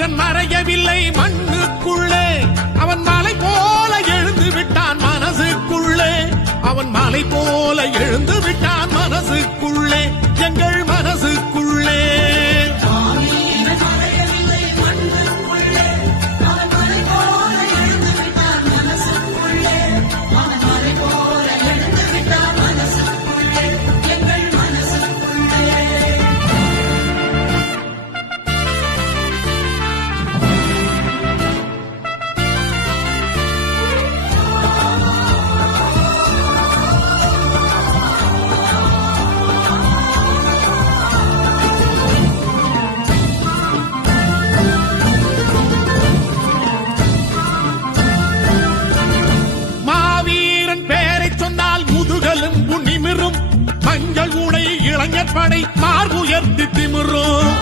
மாவீரன் மறையவில்லை மண்ணுக்குள்ளே, அவன் மலை போல எழுந்து விட்டான் மனசுக்குள்ளே, அவன் மலை போல எழுந்து விட்டான் மனசுக்குள்ளே, எங்கள் மனசுக்குள்ளே. மஞ்சள் உடை இளைஞர் படை மார்புயர்த்தி திமிரும்.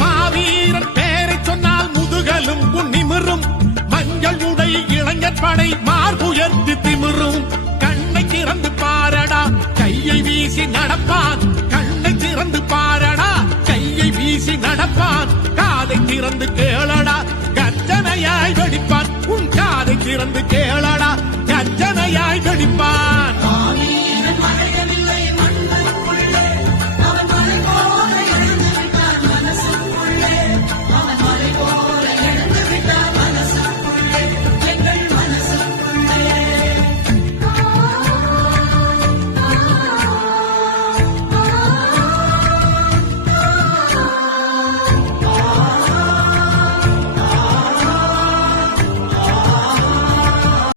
மாவீரன் பேரை சொன்னால் முதுகலும் நிமிரும், மஞ்சள் உடை இளைஞர் படை மார்புயர்த்தி திமிரும். கண்ணை திறந்து பாரடா கையை வீசி நடப்பான், கண்ணை திறந்து பாரடா கையை வீசி நடப்பான், காதை திறந்து கேளடா